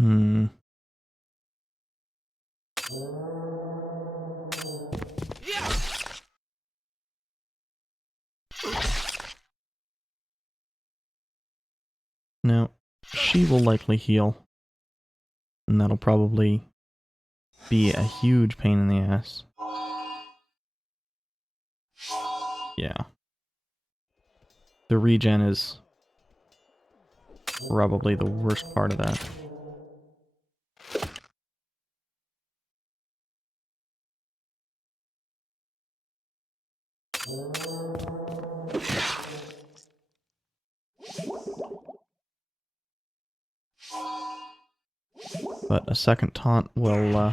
Hmm. Now, she will likely heal. And that'll probably be a huge pain in the ass. Yeah. The regen is probably the worst part of that. But a second taunt will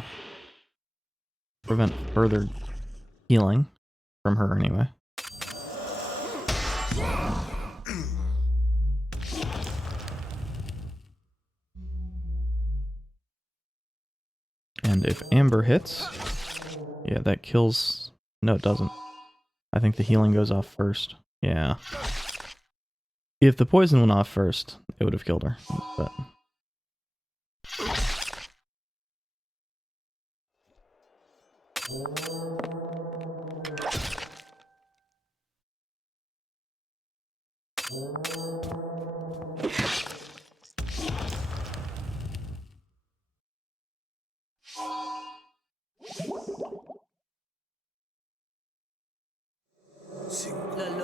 prevent further healing from her anyway. And if Amber hits, yeah, that kills... no, it doesn't. I think the healing goes off first. Yeah. If the poison went off first, it would have killed her, but... The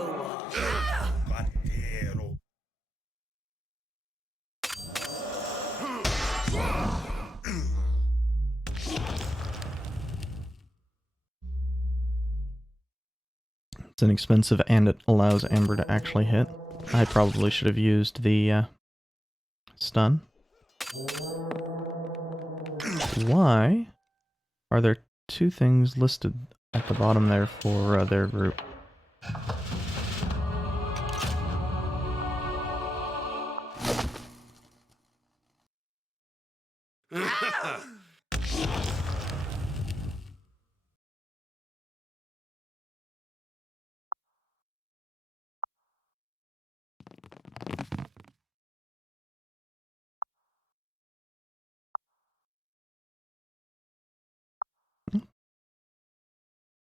inexpensive and it allows Amber to actually hit. I probably should have used the stun. Why are there two things listed at the bottom there for their group?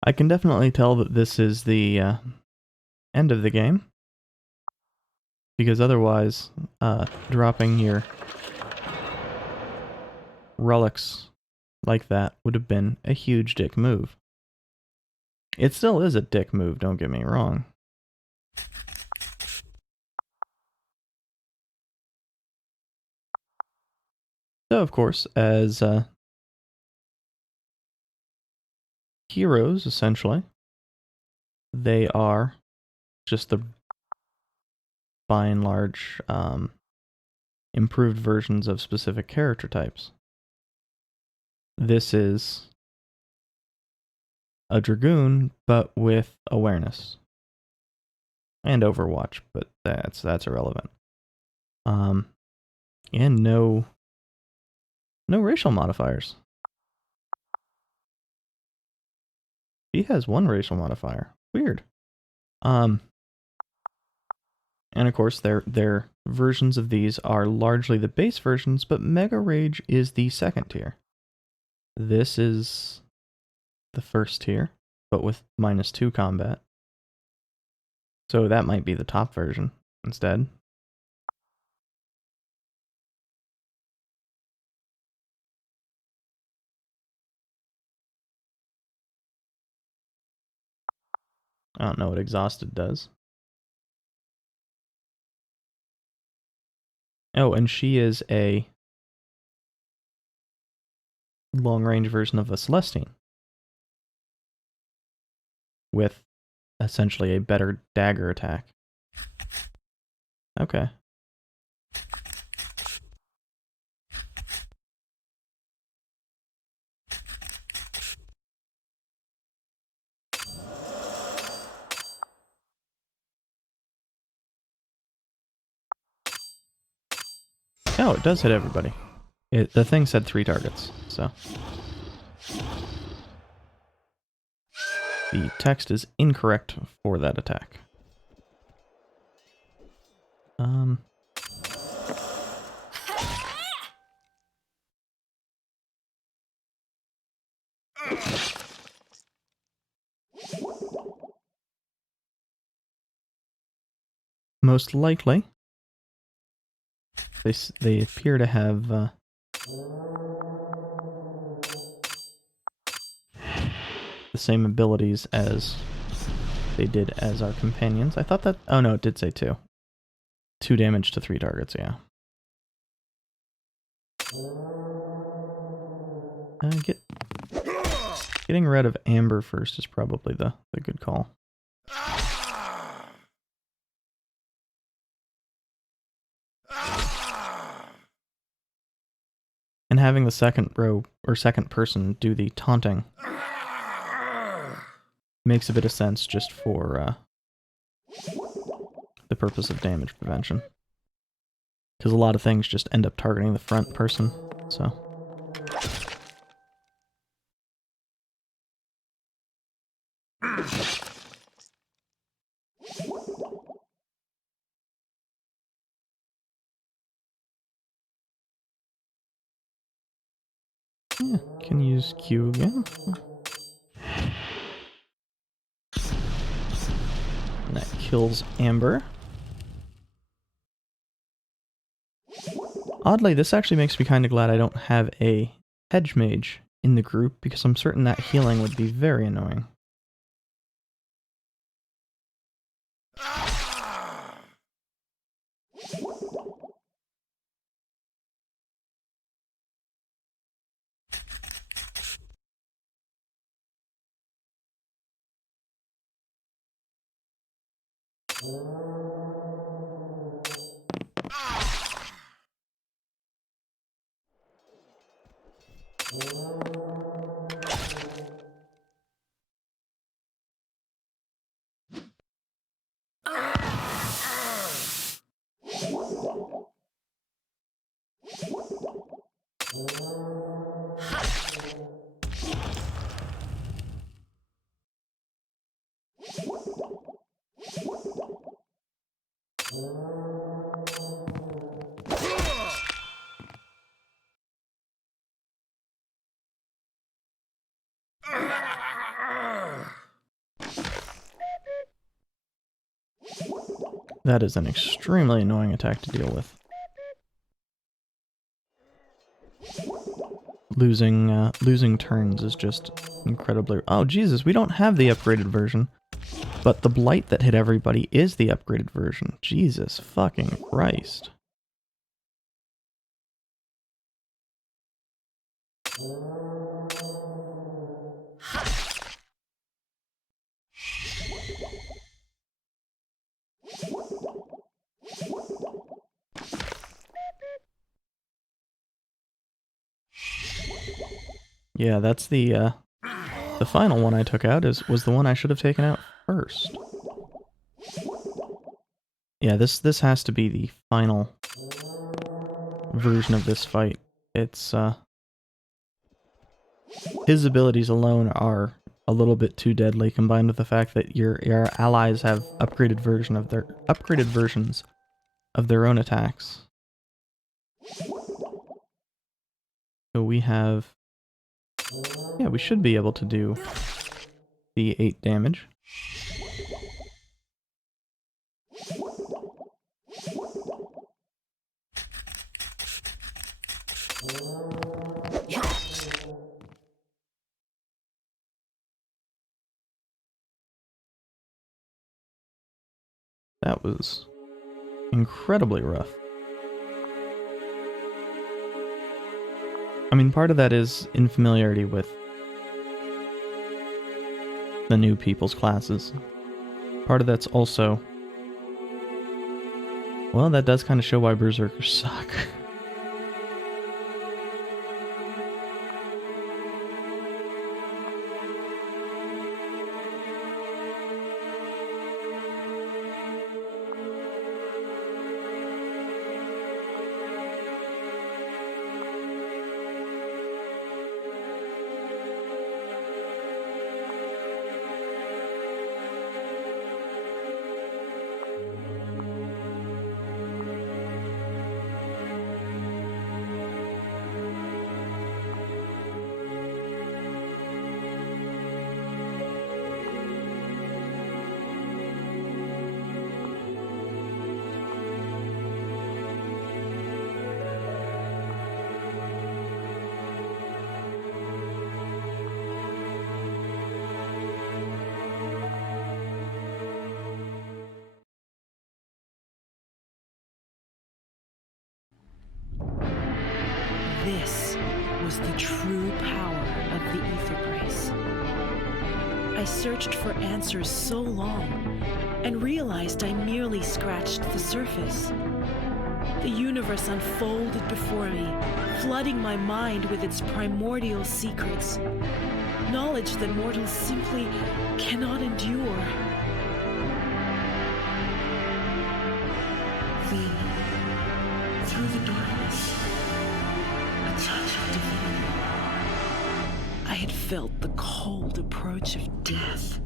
I can definitely tell that this is the end of the game, because otherwise dropping your relics like that would have been a huge dick move. It still is a dick move, don't get me wrong. So, of course, as heroes, essentially, they are just the, by and large, improved versions of specific character types. This is a Dragoon, but with awareness. And Overwatch, but that's irrelevant. And no racial modifiers. He has one racial modifier. Weird. And of course, their versions of these are largely the base versions, but Mega Rage is the second tier. This is the first tier, but with -2 combat. So that might be the top version instead. I don't know what Exhausted does. Oh, and she is a long-range version of a Celestine, with essentially a better dagger attack. Okay. Oh, it does hit everybody. The thing said 3 targets, so. The text is incorrect for that attack. Most likely, they appear to have the same abilities as they did as our companions. I thought that... Oh no, it did say 2. 2 damage to 3 targets, yeah. Getting rid of Amber first is probably the good call. And having the second row, or second person, do the taunting makes a bit of sense just for the purpose of damage prevention. Because a lot of things just end up targeting the front person, so... Yeah, can use Q again. And that kills Amber. Oddly, this actually makes me kind of glad I don't have a hedge mage in the group, because I'm certain that healing would be very annoying. That is an extremely annoying attack to deal with. Losing turns is just incredibly... Oh, Jesus, we don't have the upgraded version. But the blight that hit everybody is the upgraded version. Jesus fucking Christ. Yeah, that's the final one I took out was the one I should have taken out first. Yeah, this has to be the final version of this fight. It's his abilities alone are a little bit too deadly, combined with the fact that your allies have upgraded versions of their own attacks. So we have... Yeah, we should be able to do the 8 damage. That was incredibly rough. I mean, part of that is infamiliarity with the new people's classes. Part of that's also... Well, that does kind of show why Berserkers suck. This was the true power of the Vambrace. I searched for answers so long and realized I merely scratched the surface. The universe unfolded before me, flooding my mind with its primordial secrets. Knowledge that mortals simply cannot endure. Then, through the darkness, a touch of divinity. I had felt the cold approach of death,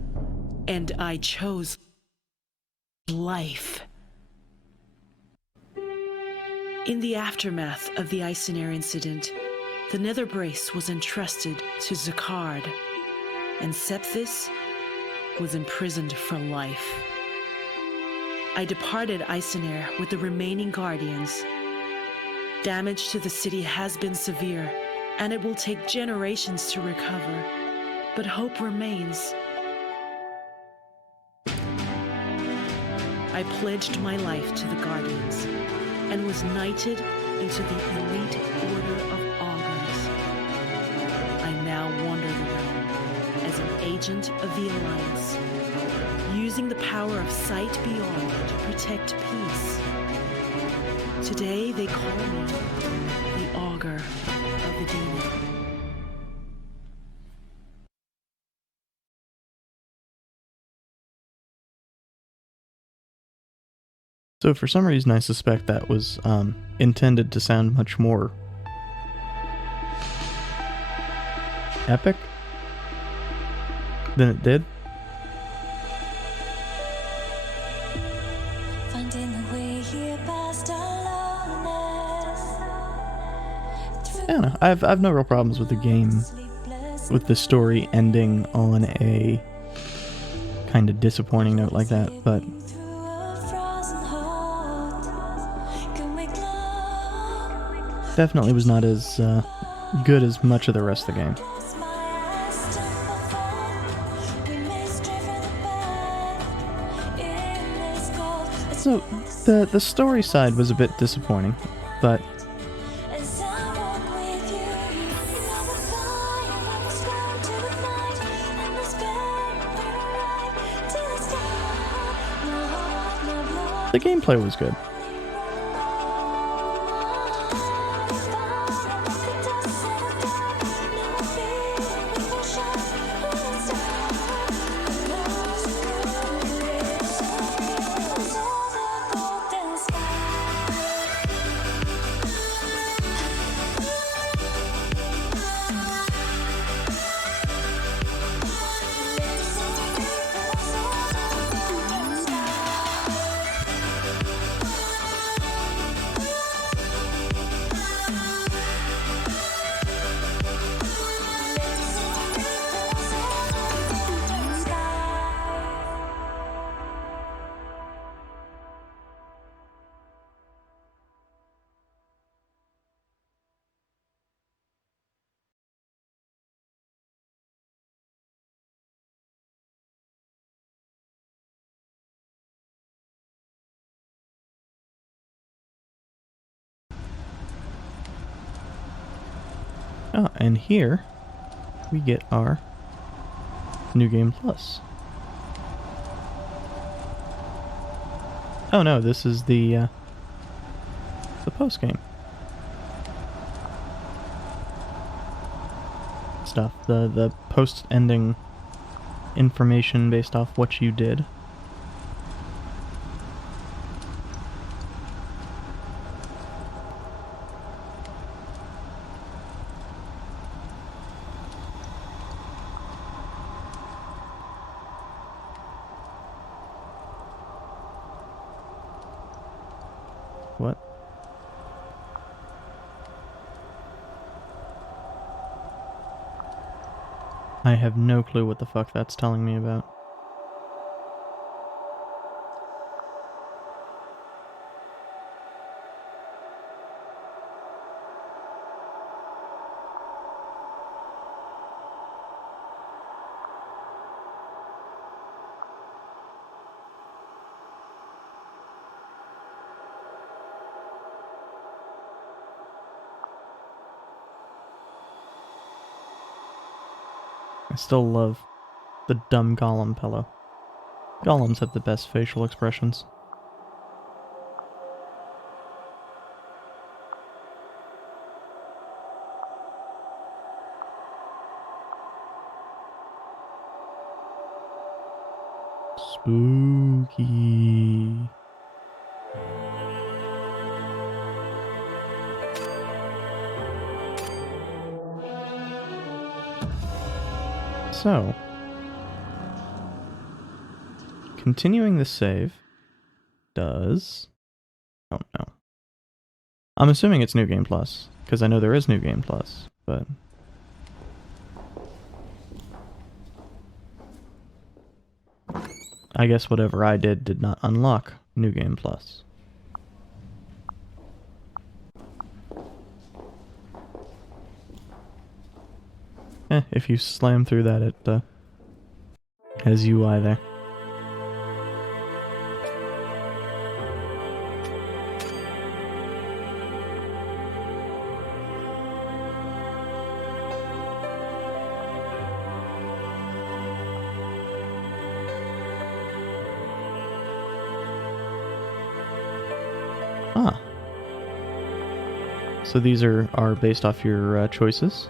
and I chose life. In the aftermath of the Icinair incident, the Nether Brace was entrusted to Zakard, and Septhis was imprisoned for life. I departed Icinair with the remaining guardians. Damage to the city has been severe, and it will take generations to recover, but hope remains. I pledged my life to the Guardians, and was knighted into the elite order of Augurs. I now wander the realm as an agent of the Alliance, using using the power of sight beyond to protect peace. Today they call me the Augur of the Demon. So for some reason I suspect that was intended to sound much more epic than it did. I don't know. I've no real problems with the game, with the story ending on a kind of disappointing note like that, but definitely was not as good as much of the rest of the game. So the story side was a bit disappointing, but the gameplay was good. Oh, and here we get our New Game Plus. Oh no, this is the post game stuff. The post ending information based off what you did. What? I have no clue what the fuck that's telling me about. I still love the dumb golem pillow. Golems have the best facial expressions. Spooky. So, continuing the save does... Oh no. I'm assuming it's New Game Plus, because I know there is New Game Plus, but... I guess whatever I did not unlock New Game Plus. If you slam through that, it has UI there. So these are based off your choices.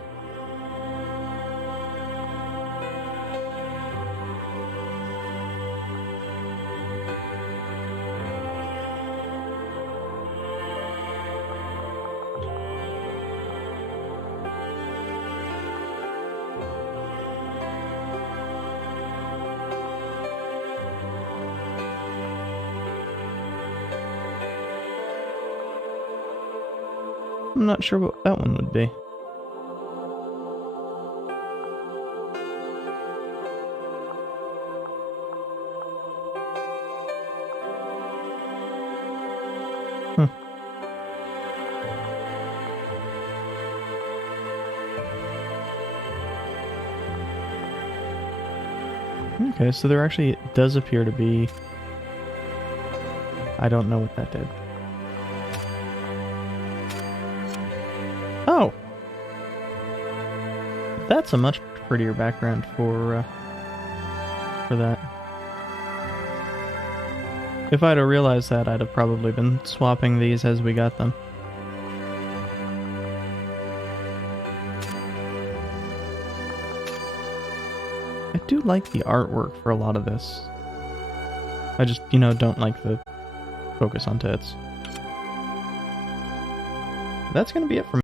I'm not sure what that one would be. Okay, so there actually does appear to be... I don't know what that did. Oh! That's a much prettier background for that. If I'd have realized that, I'd have probably been swapping these as we got them. I do like the artwork for a lot of this. I just, don't like the focus on tits. That's gonna be it for me.